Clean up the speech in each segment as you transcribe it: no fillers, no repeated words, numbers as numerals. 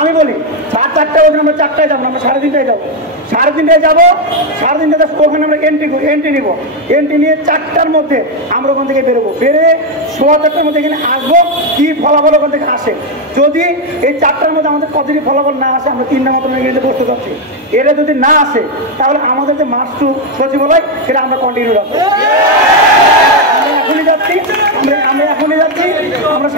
আমি বলি 4:30 বাজে আমরা 4টায় যাবো, আমরা 3:30টায় যাবো, 3:30টায় যাবো, 3:30টায় ওখানে আমরা এন্ট্রি নিব, এন্ট্রি নিয়ে 4টার মধ্যে আমরা ওখান থেকে বেরোবো, বেরিয়ে 4:15টার মধ্যে এখানে আসবো। কি ফলাফল ওখান থেকে আসে, যদি এই 4টার মধ্যে আমাদের কতদিন ফলাফল না আসে, আমরা 3টা মতো এখানে বসতে যাচ্ছি। এরা যদি না আসে তাহলে আমাদের যে মার্চ টু সচিবালয় সেটা আমরা কন্টিনিউ রাখবো। আমরা এখনই যাচ্ছি, আমরা এখনই যাচ্ছি, আমরা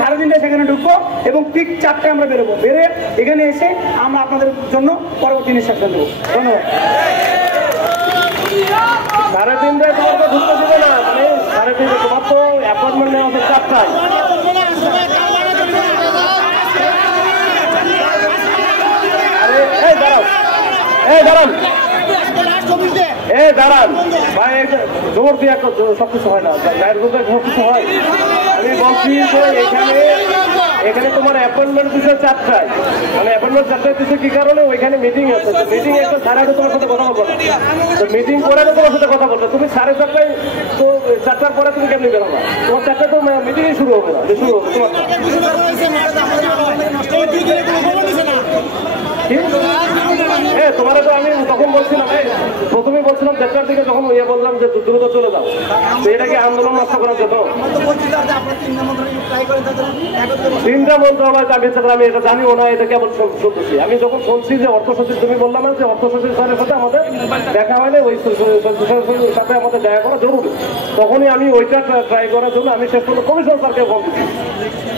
3:30টায় সেখানে ঢুকবো এবং ঠিক 4টায় আমরা বেরোবো, বেরে এখানে এসে আমরা আপনাদের জন্য পরবর্তী নিঃশ্বাস দেবো। ধন্যবাদ। 3:30টায় তোমার তো ঢুকতে দেবে না, মানে 3:30টায় তোমার তো অ্যাপয়েন্টমেন্ট নেওয়া হচ্ছে 4টায়। আরে দাঁড়ান ভাই, জোর দিয়ে সবকিছু হয় না, গায়ের জোরে সবকিছু হয়। আমি বলছি যে এখানে তোমার অ্যাপয়েন্টমেন্ট দিচ্ছে 4টায়, মানে অ্যাপয়েন্টমেন্ট 4টায় দিচ্ছে কি কারণে, ওইখানে মিটিং আছে, মিটিং একটা সাড়ে আগে তোমার সাথে কথা বলবো না, তো মিটিং করে তোমার সাথে কথা বলবো। তুমি 4:30টায়, তো 4টার পরে তুমি কেমনি বেরোবা? তোমার 4টায় তো মিটিংই শুরু হবে না, শুরু হবে তোমার। হ্যাঁ, তোমার তো আমি তখন বলছিলাম, প্রথমেই বলছিলাম 4টার দিকে, যখন ইয়ে বললাম যে দ্রুত চলে যাও, তো এটা কি আন্দোলন নষ্ট করার জন্য? 3টা মন্ত্রণালয় চাপিয়ে থাকলে আমি এটা জানিও না, এটা কেবল শুনতেছি। আমি যখন শুনছি যে অর্থ সচিব, তুমি বললাম না যে অর্থ সচিব স্যারের সাথে আমাদের দেখা হয়নি, ওই সাথে আমাদের দেখা করা জরুরি, তখনই আমি ওইটা ট্রাই করার জন্য আমি শেষ পর্যন্ত কমিশন স্যারকে ফোন দিচ্ছি।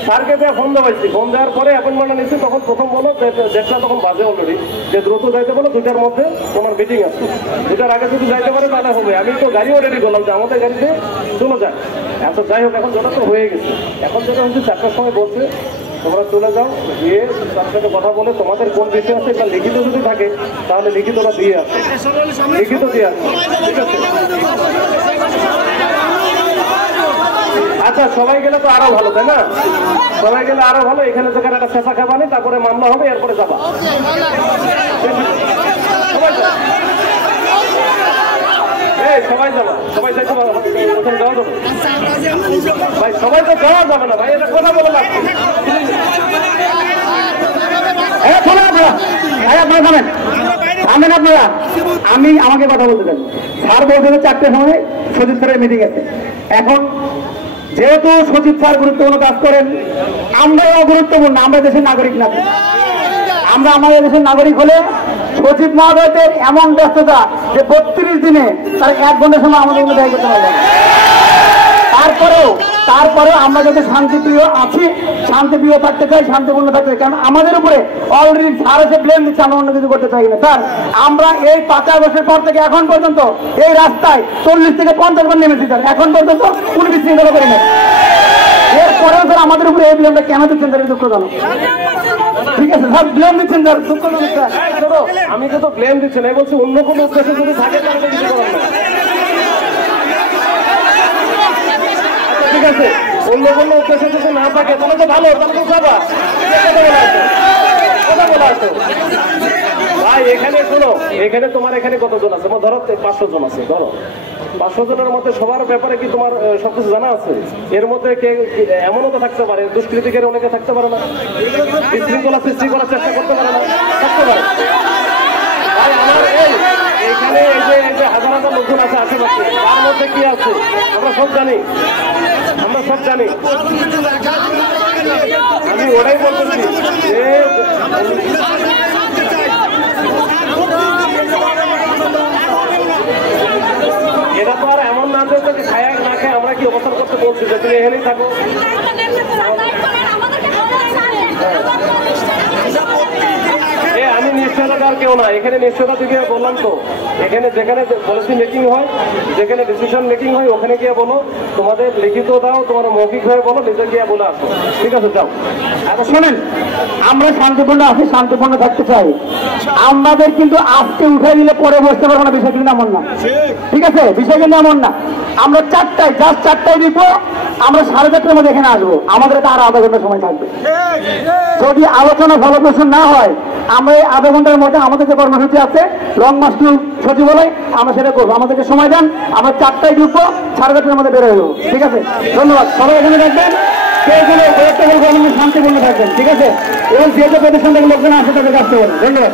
স্যারকে দেওয়া ফোন দেওয়াইছি, ফোন দেওয়ার পরে অ্যাপয়েন্টমেন্ট নিচ্ছি, তখন প্রথম বলো 1:30 তখন বাজে অলরেডি, যে দ্রুত যাইতে বলো, 2টার মধ্যে তোমার মিটিং আছে, 2টার আগে যদি যাইতে পারে তাহলে হবে। আমি তো গাড়িও রেডি করলাম যে আমাদের গাড়িতে চলে যায়। আচ্ছা যাই হোক, এখন যেটা তো হয়ে গেছে, এখন যেটা হচ্ছে 4টার সময় বলছে তোমরা চলে যাও, গিয়ে তার সাথে কথা বলে তোমাদের কোন বিষয় আছে এটা লিখিত যদি থাকে তাহলে লিখিতটা দিয়ে আসবে, লিখিত দিয়ে আসবে, ঠিক আছে? আচ্ছা, সবাই গেলে তো আরো ভালো, তাই না? সবাই গেলে আরো ভালো। এখানে যেখানে একটা শেষা খাবানি, তারপরে মামলা হবে, এরপরে যাবা। সবাই যাবা, সবাই যাইতে যাওয়া যাবে ভাই, সবাই তো যাওয়া যাবে না ভাই, এটা কথা বলে লাগবে। আমি আমাকে কথা বলতে চাই, স্যার বলতে 4টার সময় সচিব স্যারের মিটিং আছে। এখন যেহেতু সচিব স্যার গুরুত্বপূর্ণ কাজ করেন, আমরাও গুরুত্বপূর্ণ, আমরা দেশের নাগরিক না, আমরা আমাদের দেশের নাগরিক হলে সচিব মহোদয়দের এমন ব্যস্ততা যে 32 দিনে তার 1 ঘন্টার সময় আমাদের মধ্যে ব্যয় করতে পারবে। তারপরেও আমরা যাতে শান্তিপ্রিয় আছি, শান্তিপ্রিয় থাকতে চাই, শান্তিপূর্ণ থাকতে চাই, কারণ আমাদের উপরে অলরেডি স্যার এসে ব্লেম দিচ্ছে, আমরা অন্য কিছু করতে চাই না। স্যার, আমরা এই 5 আগস্টের পর থেকে এখন পর্যন্ত এই রাস্তায় 40 থেকে 50 বার নেমেছি স্যার, এখন পর্যন্ত কোনো বিশৃঙ্খলা করি না। এরপরেও স্যার আমাদের উপরে এই ব্লেমটা কেন দিচ্ছেন স্যার? দুঃখজনক। ঠিক আছে স্যার, ব্লেম দিচ্ছেন স্যার, দুঃখজনক স্যার। আমি তো ব্লেম দিচ্ছি না, বলছি অন্য কোনো উদ্দেশ্য যদি থাকে তাহলে কিছু করার না। ঠিক আছে, অন্য কোনো উদ্দেশ্য যদি না থাকে তাহলে তো ভালো, তাহলে তো যাবা। কথা বলা আছে ভাই, এখানে শোনো, এখানে তোমার এখানে কতজন আছে? ধরো 500 জন আছে, ধরো 500 জনের মধ্যে সবার ব্যাপারে কি তোমার সবকিছু জানা আছে? এর মধ্যে এমনও তো থাকতে পারে, দুষ্কৃতিকের অনেকে থাকতে পারে না, বিশৃঙ্খলা সৃষ্টি করার চেষ্টা করতে পারে না, থাকতে পারে ভাই। আমার এখানে এই যে হাজার হাজার লোকজন আছে আশেপাশে, তার মধ্যে কি আছে আমরা সব জানি, আমরা সব জানি। আমি ওটাই বলতেছি যে এটা তো আর এমন না যে খায় না খায় আমরা কি অবস্থান করতে বলছি যে তুমি এখানেই থাকো। আমি নিশ্চয়তা কেউ না, এখানে নিশ্চয়তা দিকে বললাম তো, এখানে যেখানে পলিসি মেকিং হয়, যেখানে ডিসিশন মেকিং হয়, ওখানে গিয়ে বলো, তোমাদের লিখিত দাও, তোমার মৌখিক হয়ে বলো, নিজে গিয়ে বলে আসো, ঠিক আছে? যাও। এখন শোনেন, আমরা শান্তিপূর্ণ আছি, শান্তিপূর্ণ থাকতে চাই। আমাদের কিন্তু আজকে উঠে দিলে পরে বসতে পারবো না, বিষয় কিন্তু এমন না, ঠিক আছে? বিষয় কিন্তু এমন না। আমরা 4টায়, জাস্ট 4টায় দিব, আমরা 4:30টার মধ্যে এখানে আসবো, আমাদের তো আরো আধা ঘন্টা সময় থাকবে। যদি আলোচনা ফলপ্রসূ না হয় আমরা এই আধা ঘন্টার মধ্যে আমাদের যে কর্মসূচি আছে লং মার্চ টু সচিবালয় আমরা সেটা করবো। আমাদেরকে সময় দেন, আমরা 4টায় ঢুকবো, 4:30টার মধ্যে বের হয়ে যাবো। ঠিক আছে, ধন্যবাদ। সবাই এখানে থাকবেন, কেউ কোনো শান্তিপূর্ণ থাকবেন। ঠিক আছে, এবং যে প্রতিষ্ঠান থেকে লোকজন আসে তাদের কাছে ধন্যবাদ।